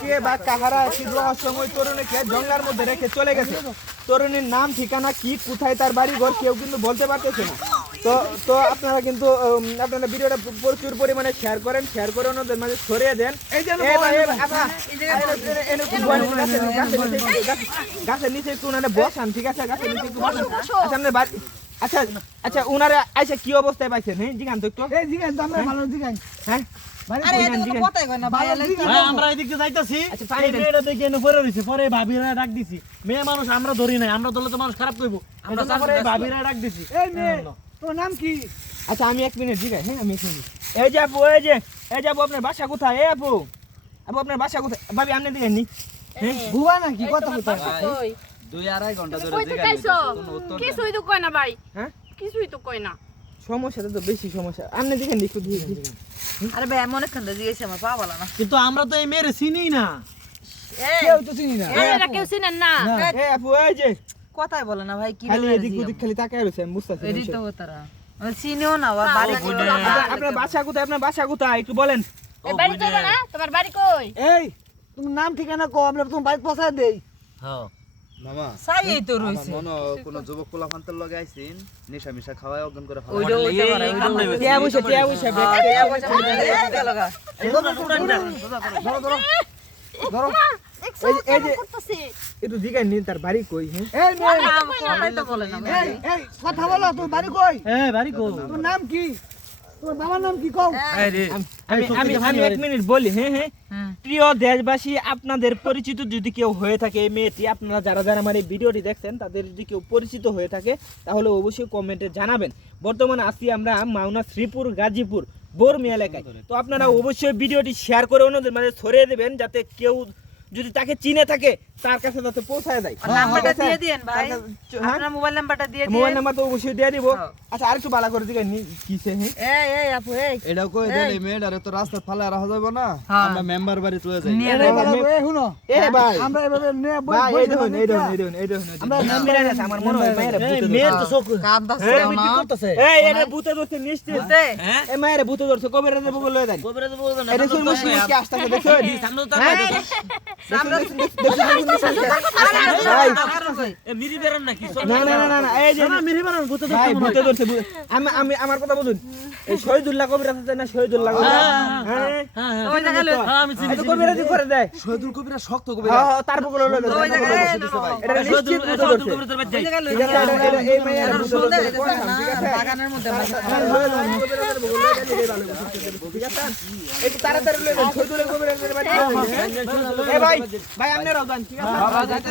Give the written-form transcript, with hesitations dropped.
কে বা কাহারা কি রহস্যময় তরুণীকে জঙ্গলের মধ্যে রেখে চলে গেছে। তরুণীর নাম ঠিকানা কি, কোথায় তার বাড়ি ঘর কেউ কিন্তু বলতে পারতেছে না। তো তো আপনারা কিন্তু আপনারা ভিডিওটা প্রচুর পরিমাণে শেয়ার করেন, শেয়ার করে ওনাদের মাঝে ছড়িয়ে দেন। গাছের নিচে একটু ওনারা বসান, ঠিক আছে? গাছের নিচে একটু বসান। আচ্ছা আপনার বাড়ি, আচ্ছা আচ্ছা ওনারা আইসা কি অবস্থায় পাইছেন? হ্যাঁ জিগান তো একটু। জিগান তো আমরা ভালো জিগান। হ্যাঁ আমরা এদিকে যাইতাছি, মেয়েটা দেখে এনে পরে রইছে, পরে ভাবিরা ডাক দিছি। মেয়ে মানুষ আমরা ধরি নাই, আমরা ধরলে তো মানুষ খারাপ কইবো। আমরা পরে ভাবিরা ডাক দিছি। এই মেয়ে তোর নাম কি? আচ্ছা আমি 1 মিনিট জিগাই। হ্যাঁ আমি 1 মিনিট। এই যে আপু, এই যে আপু আপনার বাসা কোথায়? এই আপু, আপু আপনার বাসা কোথায়? ভাবি আপনি দেখেন নি? হ্যাঁ ভুয়া নাকি কথা কথা? 2-2.5 ঘন্টা ধরে কই তো কাইছো কিছুই তো কয় না ভাই। হ্যাঁ কিছুই তো কয় না। সমস্যাটা তো বেশি সমস্যা। আপনি দেখেন নি একটু দিয়ে। আরে ভাই এমন একখান জিজ্ঞেস আমার পা বলা না। কিন্তু আমরা তো এই মেয়েরে চিনি না। কেউ তো চিনি না। এরা কেউ চিনেন না। এই আপু এই যে কথাই বলে না ভাই কি খালি এদিক ওদিক খালি তাকায় রইছে, আমি বুঝতাছি না। এডি তো তারা চিনিও না বাড়ি আপনার বাসা কোথায়? আপনার বাসা কোথায় একটু বলেন। এই বাড়ি যাবে না? তোমার বাড়ি কই? এই তোমার নাম ঠিকানা কও, আমরা তোমার বাড়ি পৌঁছায় দেই। হ্যাঁ মামা সাই এই তো রইছে। মনে কোন যুবক পোলাপান্তের লগে আইছিন, নেশা মিশা খাওয়ায় অজ্ঞান করে ফেলা। ওইটা ওইটা পারে টিয়া বসে লাগা ধরো এই যে একটু জিগাই নি তার বাড়ি কই? হ্যাঁ এই মেয়ে কথাই তো বলে না এই এই কথা বলো, তোর বাড়ি কই? বাড়ি কো? তোর নাম কি? তোর বাবার নাম কি কও? আমি 1 মিনিট বলি। হ্যাঁ হ্যাঁ প্রিয় দেশবাসী, আপনাদের পরিচিত যদি কেউ হয়ে থাকে এই মেয়েটি, আপনারা যারা যারা আমার এই ভিডিওটি দেখছেন তাদের যদি কেউ পরিচিত হয়ে থাকে তাহলে অবশ্যই কমেন্টে জানাবেন। বর্তমানে আছি আমরা মাওনা শ্রীপুর গাজীপুর বর্মি এলাকায়। তো আপনারা অবশ্যই ভিডিওটি শেয়ার করে ওনাদের মাঝে ছড়িয়ে দেবেন, যাতে কেউ যদি তাকে চিনে থাকে তার কাছে যাতে পৌঁছায় যায়। নাম্বারটা দিয়ে দেন ভাই, আপনার মোবাইল নাম্বারটা দিয়ে দেন। মোবাইল নাম্বার তো অবশ্যই দিয়ে দিব। আচ্ছা আরেকটু ভালো করে দিকে কিসে? হ্যাঁ এই আপু এই এটাও কই দেন, এই মেয়েটারে তো রাস্তা ফালা রাখা যাবে না, আমরা মেম্বার বাড়ি চলে যাই। এই শুনো, এ ভাই আমরা এভাবে নে ভাই এই দেখুন আমরা মেরে গেছে আমার মনে হয় মায়ের ভূতে মেয়ের তো চোখ কাঁদতাছে না করতেছে। এই এটা ভূতে ধরছে নিশ্চিত। এই মায়ের ভূতে ধরছে, কবে রাতে বগল লয়ে দেন। এটা শুন মুশকিল কি আসছে দেখছো? সামনে তো মিরি বেরন নাকি? না এই যে মিরি বেরন ভূতে ভাই ভূতে ধরছে। আমি আমার কথা বলুন, এই শহীদুল্লাহ কবিরাজ আছে না, শহীদুল্লাহ কবিরাজ? হ্যাঁ ওই জায়গা লই আমি চিনি। এটা কবিরাজি করে দেয়। শহীদুল কবিরা শক্ত কবিরা। হ্যাঁ তার বগল লয়ে দেন। ওই জায়গা এটা নিশ্চিত ভূতে ধরছে। ওই জায়গা লই এই মায়ের ভূতে ধরছে, ঠিক আছে? বাগানের মধ্যে ঠিক আছে একটু তাড়াতাড়ি লয়ে যান, শহীদুল্লাহ কবিরাজের বাড়ি। এই ভাই ভাই আপনি রাও যান, ঠিক আছে?